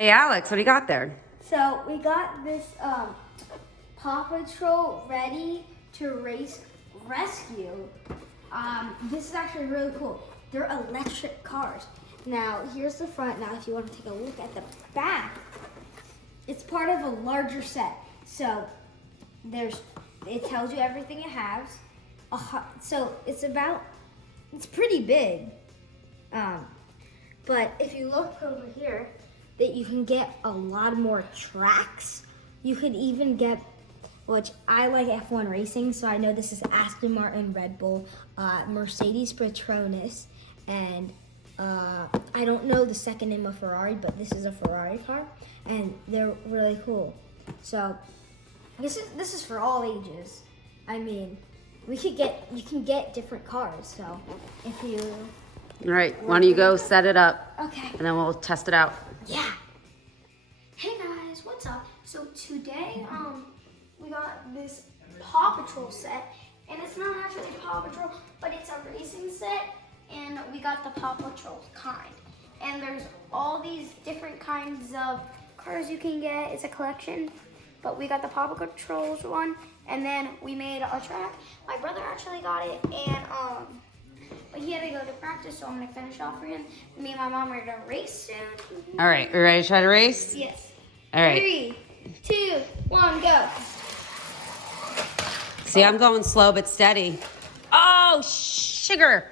Hey, Alex, what do you got there? So we got this Paw Patrol Ready to Race Rescue. This is actually really cool. They're electric cars. Now, here's the front. Now, if you want to take a look at the back, it's part of a larger set. So it tells you everything it has. So it's pretty big. But if you look over here, that you can get a lot more tracks. You could even get, which I like F1 racing, so I know this is Aston Martin, Red Bull, Mercedes Petronas, and I don't know the second name of Ferrari, but this is a Ferrari car, and they're really cool. So this is for all ages. I mean, you can get different cars. So if you All right, why don't you go set it up? Okay. And then we'll test it out. Yeah. Hey guys, what's up? So today, we got this Paw Patrol set, and it's not actually Paw Patrol, but it's a racing set, and we got the Paw Patrol kind. And there's all these different kinds of cars you can get. It's a collection, but we got the Paw Patrol's one, and then we made a track. My brother actually got it, and but he had to go to practice, so I'm gonna finish off for him. Me and my mom are gonna race soon. All right, we ready to try to race? Yes. All right. 3, 2, 1, go. See, I'm going slow but steady. Oh, sugar.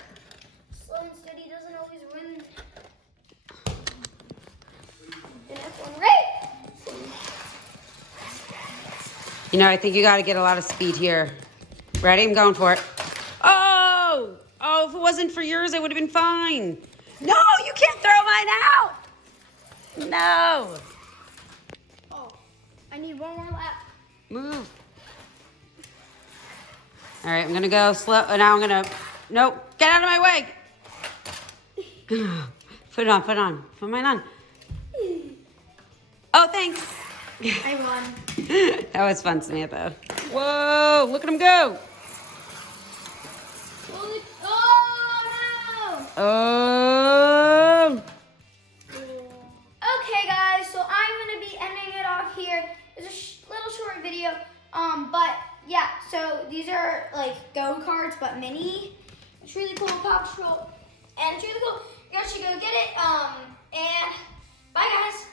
Slow and steady doesn't always win an F1 race. You know, I think you got to get a lot of speed here. Ready? I'm going for it. Oh, if it wasn't for yours, I would have been fine. No, you can't throw mine out. No. Oh, I need one more lap. Move. All right, I'm going to go slow. Now I'm going to, nope, get out of my way. Put it on, Put mine on. Oh, thanks. I won. That was fun, Samantha. Whoa, look at him go. Oh, no. Oh. Okay, guys, so I'm going to be ending it off here. It's a little short video, but yeah, so these are like go-karts, but mini. It's really cool, Paw Patrol, and it's really cool. You guys should go get it, and bye, guys.